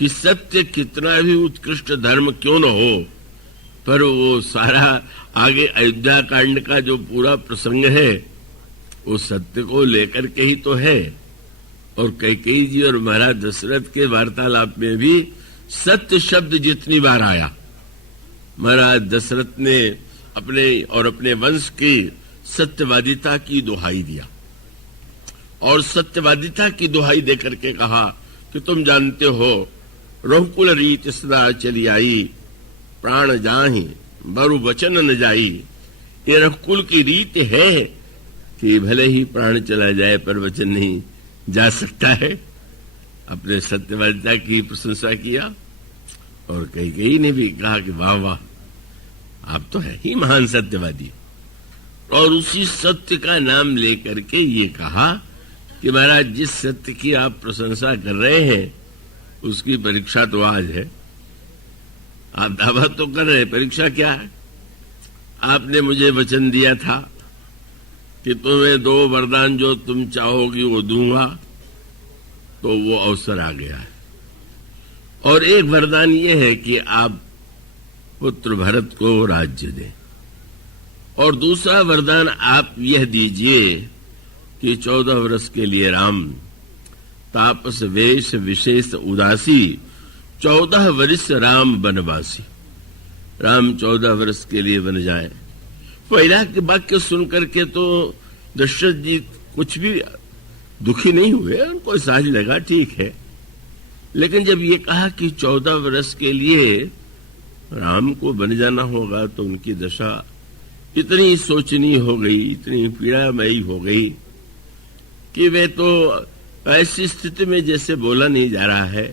कि सत्य कितना भी उत्कृष्ट धर्म क्यों न हो, पर वो सारा आगे अयोध्या कांड का जो पूरा प्रसंग है वो सत्य को लेकर के ही तो है। और कैकेयी जी और महाराज दशरथ के वार्तालाप में भी सत्य शब्द जितनी बार आया, महाराज दशरथ ने अपने और अपने वंश की सत्यवादिता की दुहाई दिया और सत्यवादिता की दुहाई देकर के कहा कि तुम जानते हो रघुकुल रीत सदा चली आई, प्राण जाहि बरु वचन न जाई। ये रघुकुल की रीत है कि भले ही प्राण चला जाए पर वचन नहीं जा सकता है। अपने सत्यवादिता की प्रशंसा किया और कैकेयी ने भी कहा कि वाह वाह, आप तो है ही महान सत्यवादी। और उसी सत्य का नाम लेकर के ये कहा कि महाराज जिस सत्य की आप प्रशंसा कर रहे हैं उसकी परीक्षा तो आज है। आप दावा तो कर रहे हैं, परीक्षा क्या है? आपने मुझे वचन दिया था कि तुम्हें 2 वरदान जो तुम चाहोगी वो दूंगा, तो वो अवसर आ गया है। और एक वरदान ये है कि आप पुत्र भरत को राज्य दें, और दूसरा वरदान आप यह दीजिए कि 14 वर्ष के लिए राम तापस वेश विशेष उदासी, 14 वर्ष राम वनवासी। राम 14 वर्ष के लिए बन जाए। पहला के वाक्य सुनकर के तो दशरथ जी कुछ भी दुखी नहीं हुए, उनको सहज लगा, ठीक है। लेकिन जब ये कहा कि 14 वर्ष के लिए राम को बन जाना होगा, तो उनकी दशा इतनी सोचनीय हो गई, इतनी पीड़ामयी हो गई कि वे तो ऐसी स्थिति में जैसे बोला नहीं जा रहा है,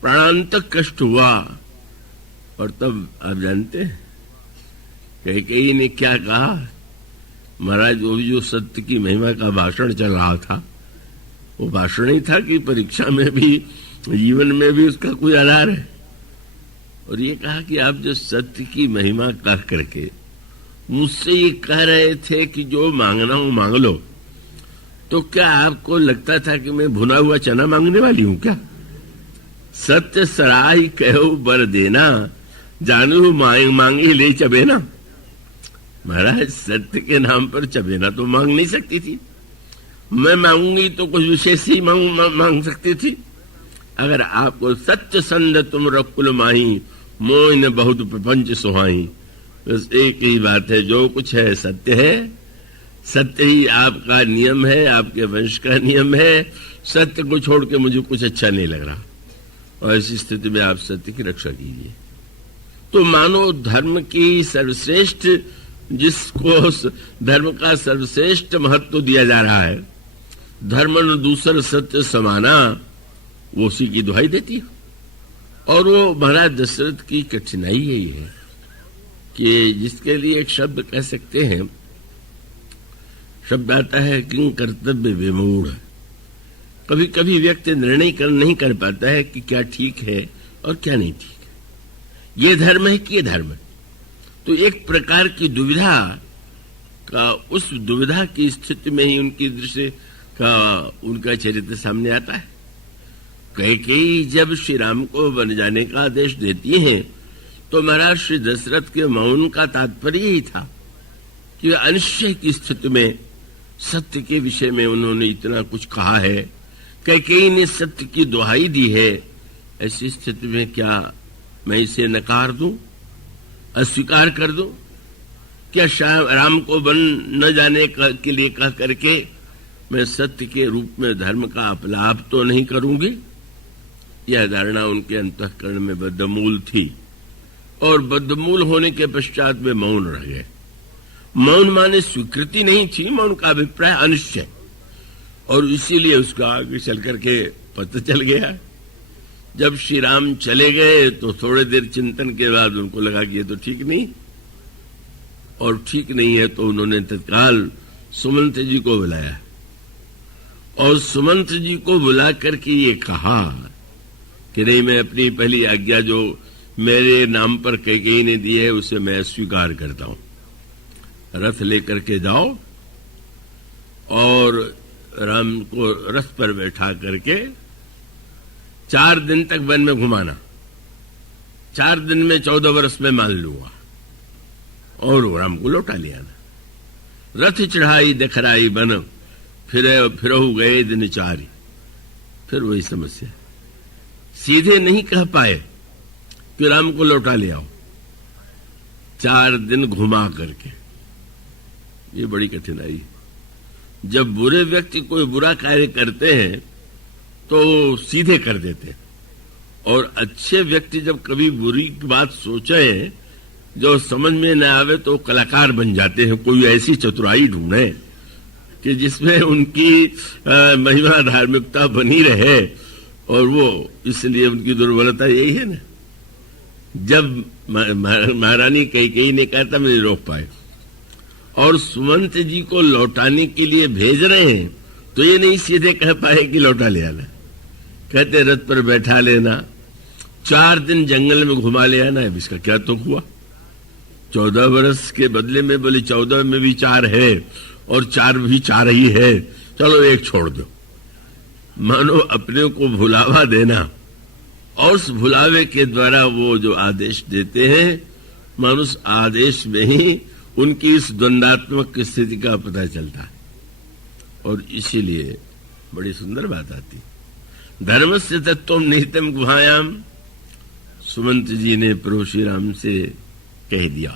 प्राणांतक कष्ट हुआ। और तब आप जानते हैं कैकेयी ने क्या कहा? महाराज वो जो सत्य की महिमा का भाषण चल रहा था, वो भाषण ही था कि परीक्षा में भी जीवन में भी उसका कोई आधार है। और ये कहा कि आप जो सत्य की महिमा कह करके मुझसे ये कह रहे थे कि जो मांगना हो मांग लो, तो क्या आपको लगता था कि मैं भुना हुआ चना मांगने वाली हूं क्या? सत्य सराय कहो बर देना, जानू मांगी ले चबेना। महाराज सत्य के नाम पर चबेना तो मांग नहीं सकती थी। मैं मांगूंगी तो कुछ विशेष ही मांग सकती थी। अगर आपको सत्य संद तुम रकुल माही, मोह न बहुत प्रपंच सुहाई। बस एक ही बात है, जो कुछ है सत्य है, सत्य ही आपका नियम है, आपके वंश का नियम है। सत्य को छोड़ के मुझे कुछ अच्छा नहीं लग रहा। और ऐसी स्थिति में आप सत्य की रक्षा कीजिए। तो मानो धर्म की सर्वश्रेष्ठ, जिसको धर्म का सर्वश्रेष्ठ महत्व दिया जा रहा है, धर्म न दूसर सत्य समाना, वो उसी की दुहाई देती है। और वो महाराज दशरथ की कठिनाई यही है कि जिसके लिए एक शब्द कह सकते हैं, शब्द आता है किं कर्तव्य विमूढ़। कभी कभी व्यक्ति निर्णय नहीं कर पाता है कि क्या ठीक है और क्या नहीं ठीक है, ये धर्म है कि ये धर्म है। तो एक प्रकार की दुविधा का, उस दुविधा की स्थिति में ही उनकी दृष्टि का उनका चरित्र सामने आता है। कैकेयी जब श्री राम को बन जाने का आदेश देती हैं, तो महाराज श्री दशरथ के मौन का तात्पर्य ही था कि अनिश्चय की स्थिति में सत्य के विषय में उन्होंने इतना कुछ कहा है, कैकेयी ने सत्य की दुहाई दी है। ऐसी स्थिति में क्या मैं इसे नकार दूं, अस्वीकार कर दूं? क्या राम को बन न जाने के लिए कह करके मैं सत्य के रूप में धर्म का अपलाप तो नहीं करूंगी? यह धारणा उनके अंतःकरण में बद्धमूल थी, और बद्धमूल होने के पश्चात वे मौन रह गए। मौन माने स्वीकृति नहीं थी, मौन का अभिप्राय अनिश्चय। और इसीलिए उसका आगे चल करके पता चल गया। जब श्री राम चले गए तो थोड़ी देर चिंतन के बाद उनको लगा कि ये तो ठीक नहीं, और ठीक नहीं है तो उन्होंने तत्काल सुमंत जी को बुलाया, और सुमंत जी को बुला करके ये कहा कि नहीं, मैं अपनी पहली आज्ञा जो मेरे नाम पर कैकेयी ने दी है उसे मैं स्वीकार करता हूं। रथ लेकर के जाओ और राम को रथ पर बैठा करके 4 दिन तक वन में घुमाना, 4 दिन में 14 वर्ष में मान लूंगा, और राम को लौटा ले आना। रथ चढ़ाई दखराई बन, फिरहु गए दिन चारी। फिर वही समस्या, सीधे नहीं कह पाए कि राम को लौटा ले आओ, 4 दिन घुमा करके। ये बड़ी कठिनाई। जब बुरे व्यक्ति कोई बुरा कार्य करते हैं तो सीधे कर देते हैं, और अच्छे व्यक्ति जब कभी बुरी बात सोचे जो समझ में न आवे तो कलाकार बन जाते हैं। कोई ऐसी चतुराई ढूंढे कि जिसमें उनकी महिमा धार्मिकता बनी रहे, और वो इसलिए उनकी दुर्बलता यही है ना। जब महारानी कैकेयी ने कहा था मैं रोक पाए, और सुमंत जी को लौटाने के लिए भेज रहे हैं, तो ये नहीं सीधे कह पाए कि लौटा ले आना। कहते रथ पर बैठा लेना, 4 दिन जंगल में घुमा ले आना है। इसका क्या तुक हुआ? 14 वर्ष के बदले में बोले 14 में भी 4 है, और 4 भी 4 ही है, चलो 1 छोड़ दो। मानो अपने को भुलावा देना, और उस भुलावे के द्वारा वो जो आदेश देते हैं, मानो उस आदेश में ही उनकी इस द्वंद्वात्मक स्थिति का पता चलता है। और इसीलिए बड़ी सुंदर बात आती, धर्म से तत्व निहितम गुहायाम। सुमंत जी ने प्रभु श्री राम से कह दिया,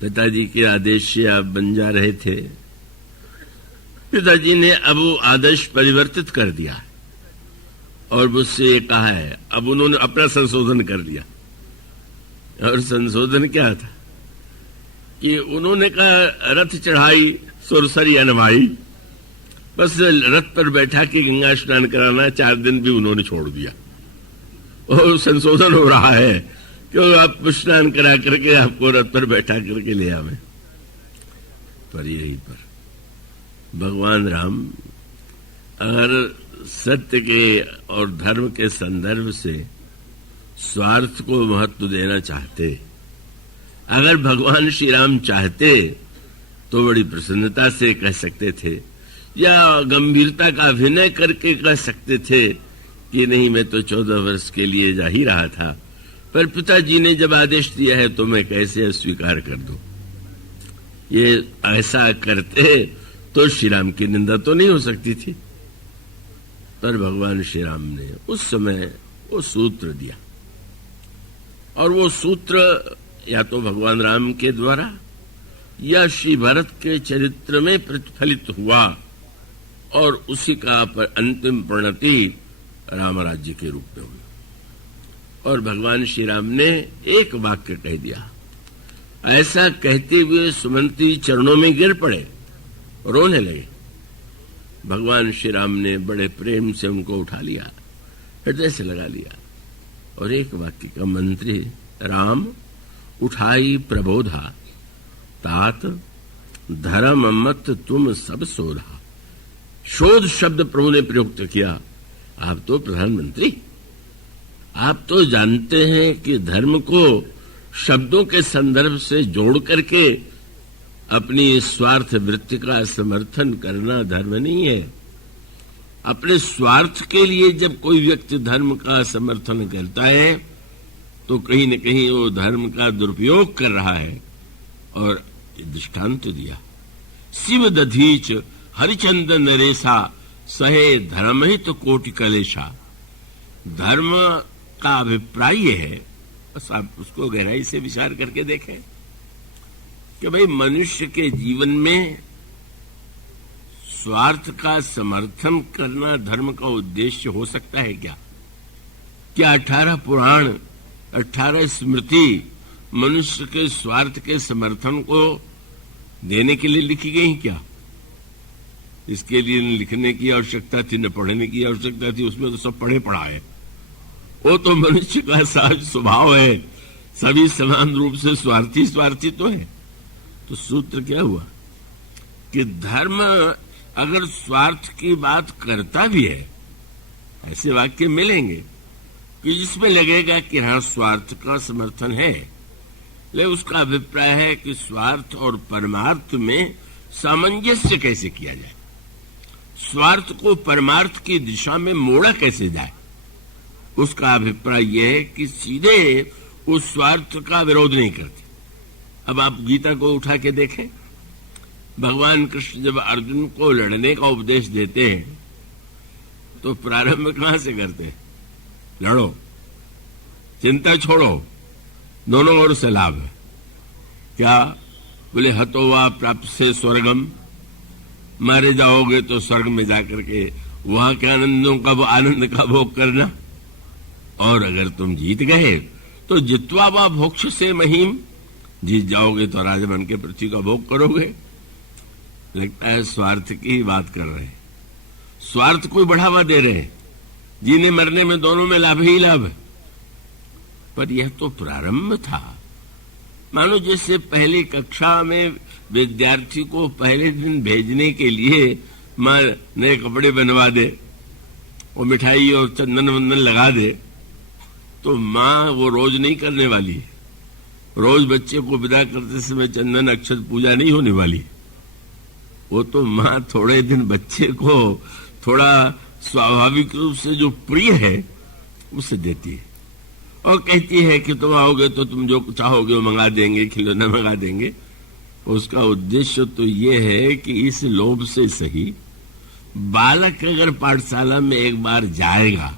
पिताजी के आदेश से आप बन जा रहे थे, पिताजी ने अब वो आदेश परिवर्तित कर दिया है, और मुझसे ये कहा है। अब उन्होंने अपना संशोधन कर लिया, और संशोधन क्या था कि उन्होंने कहा रथ चढ़ाई सुरसरी अनवाई, बस रथ पर बैठा के गंगा स्नान कराना, 4 दिन भी उन्होंने छोड़ दिया। और संशोधन हो रहा है कि आप स्नान करा करके आपको रथ पर बैठा करके ले आवे। पर यही पर भगवान राम अगर सत्य के और धर्म के संदर्भ से स्वार्थ को महत्व देना चाहते, अगर भगवान श्री राम चाहते तो बड़ी प्रसन्नता से कह सकते थे, या गंभीरता का अभिनय करके कह सकते थे कि नहीं मैं तो 14 वर्ष के लिए जा ही रहा था, पर पिताजी ने जब आदेश दिया है तो मैं कैसे अस्वीकार कर दूं। ये ऐसा करते तो श्री राम की निंदा तो नहीं हो सकती थी। पर भगवान श्री राम ने उस समय वो सूत्र दिया, और वो सूत्र या तो भगवान राम के द्वारा या श्री भरत के चरित्र में प्रतिफलित हुआ, और उसी का अंतिम परिणति राम राज्य के रूप में हुई। और भगवान श्री राम ने एक वाक्य कह दिया। ऐसा कहते हुए सुमंती चरणों में गिर पड़े, रोने लगे। भगवान श्री राम ने बड़े प्रेम से उनको उठा लिया, हृदय से लगा लिया, और एक वाक्य का मंत्री, राम उठाई प्रबोधा, तात धर्म मत तुम सब शोधा। शोध शब्द प्रभु ने प्रयुक्त किया। आप तो प्रधानमंत्री, आप तो जानते हैं कि धर्म को शब्दों के संदर्भ से जोड़ करके अपनी स्वार्थ वृत्ति का समर्थन करना धर्म नहीं है। अपने स्वार्थ के लिए जब कोई व्यक्ति धर्म का समर्थन करता है तो कहीं न कहीं वो धर्म का दुरुपयोग कर रहा है। और दृष्टांत दिया, शिव दधीच हरिचंद्र नरेशा सहे धर्महित कोटि कलेशा। धर्म का अभिप्राय ये है, बस आप उसको गहराई से विचार करके देखें कि भाई मनुष्य के जीवन में स्वार्थ का समर्थन करना धर्म का उद्देश्य हो सकता है क्या? क्या 18 पुराण 18 स्मृति मनुष्य के स्वार्थ के समर्थन को देने के लिए लिखी गई क्या? इसके लिए न लिखने की आवश्यकता थी, न पढ़ने की आवश्यकता थी। उसमें तो सब पढ़े पढ़ा है। वो तो मनुष्य का सहज स्वभाव है, सभी समान रूप से स्वार्थी स्वार्थी तो है। तो सूत्र क्या हुआ कि धर्म अगर स्वार्थ की बात करता भी है, ऐसे वाक्य मिलेंगे कि जिसमें लगेगा कि हाँ स्वार्थ का समर्थन है, लेकिन उसका अभिप्राय है कि स्वार्थ और परमार्थ में सामंजस्य कैसे किया जाए। स्वार्थ को परमार्थ की दिशा में मोड़ा कैसे जाए, उसका अभिप्राय यह है कि सीधे उस स्वार्थ का विरोध नहीं करते। अब आप गीता को उठा के देखें, भगवान कृष्ण जब अर्जुन को लड़ने का उपदेश देते हैं तो प्रारंभ कहां से करते हैं? लड़ो, चिंता छोड़ो, दोनों ओर से लाभ है। क्या बोले? हतो वा प्राप्त से स्वर्गम, मारे जाओगे तो स्वर्ग में जाकर के वहां के आनंद का भोग करना, और अगर तुम जीत गए तो जित्वा वा भोक्ष से महीम, जीत जाओगे तो राजा बन के पृथ्वी का भोग करोगे। लगता है स्वार्थ की ही बात कर रहे हैं, स्वार्थ को बढ़ावा दे रहे हैं। जीने मरने में दोनों में लाभ ही लाभ है। पर यह तो प्रारंभ था। मानो जैसे पहली कक्षा में विद्यार्थी को पहले दिन भेजने के लिए मां नए कपड़े बनवा दे और मिठाई और चंदन वंदन लगा दे, तो मां वो रोज नहीं करने वाली है। रोज बच्चे को विदा करते समय चंदन अक्षत पूजा नहीं होने वाली। वो तो मां थोड़े दिन बच्चे को थोड़ा स्वाभाविक रूप से जो प्रिय है उसे देती है और कहती है कि तुम आओगे तो तुम जो चाहोगे वो मंगा देंगे, खिलौना मंगा देंगे। उसका उद्देश्य तो ये है कि इस लोभ से सही बालक अगर पाठशाला में एक बार जाएगा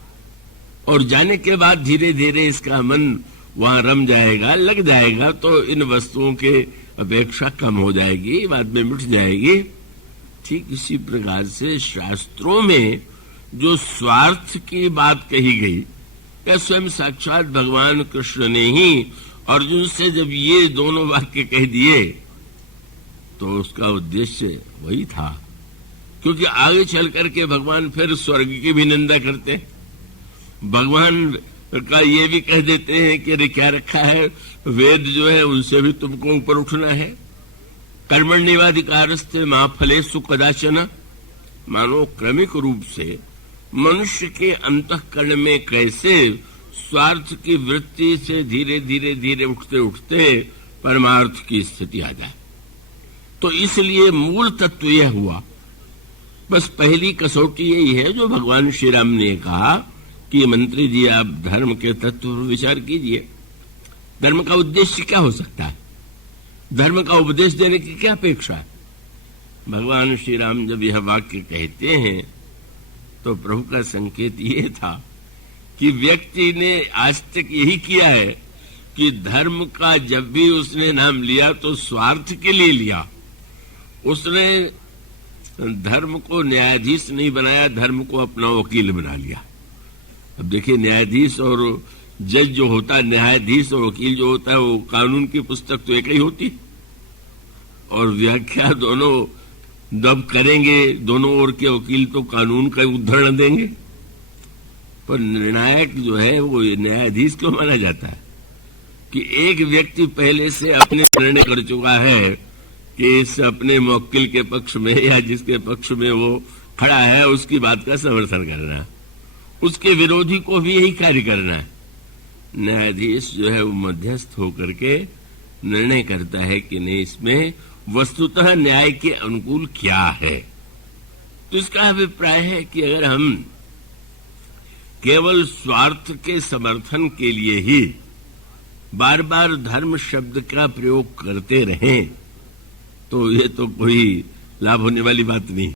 और जाने के बाद धीरे धीरे इसका मन वहां रम जाएगा, लग जाएगा, तो इन वस्तुओं के अपेक्षा कम हो जाएगी, बाद में मिट जाएगी। ठीक इसी प्रकार से शास्त्रों में जो स्वार्थ की बात कही गई, या स्वयं साक्षात भगवान कृष्ण ने ही अर्जुन से जब ये दोनों वाक्य कह दिए तो उसका उद्देश्य वही था। क्योंकि आगे चल करके भगवान फिर स्वर्ग की भी निंदा करते हैं। भगवान का ये भी कह देते हैं कि अरे क्या रखा है, वेद जो है उनसे भी तुमको ऊपर उठना है। कर्मण्येवाधिकारस्ते मा फलेषु कदाचन। मानो क्रमिक रूप से मनुष्य के अंतःकरण में कैसे स्वार्थ की वृत्ति से धीरे धीरे धीरे उठते उठते परमार्थ की स्थिति आ जाए। तो इसलिए मूल तत्व यह हुआ। बस पहली कसौटी यही है जो भगवान श्री राम ने कहा कि मंत्री जी आप धर्म के तत्व पर विचार कीजिए। धर्म का उद्देश्य क्या हो सकता है? धर्म का उपदेश देने की क्या अपेक्षा है? भगवान श्री राम जब यह वाक्य कहते हैं तो प्रभु का संकेत ये था कि व्यक्ति ने आज तक यही किया है कि धर्म का जब भी उसने नाम लिया तो स्वार्थ के लिए लिया। उसने धर्म को न्यायाधीश नहीं बनाया, धर्म को अपना वकील बना लिया। अब देखिए, न्यायाधीश और जज जो होता है, न्यायाधीश और वकील जो होता है, वो कानून की पुस्तक तो एक ही होती और व्याख्या दोनों दब करेंगे, दोनों ओर के वकील तो कानून का उद्धरण देंगे। पर निर्णायक जो है वो न्यायाधीश क्यों माना जाता है? कि एक व्यक्ति पहले से अपने निर्णय कर चुका है कि इस अपने मुवक्किल के पक्ष में या जिसके पक्ष में वो खड़ा है उसकी बात का समर्थन करना है, उसके विरोधी को भी यही कार्य करना है। न्यायाधीश जो है वो मध्यस्थ होकर के निर्णय करता है कि नहीं, इसमें वस्तुतः न्याय के अनुकूल क्या है। तो इसका अभिप्राय है कि अगर हम केवल स्वार्थ के समर्थन के लिए ही बार बार धर्म शब्द का प्रयोग करते रहें तो ये तो कोई लाभ होने वाली बात नहीं।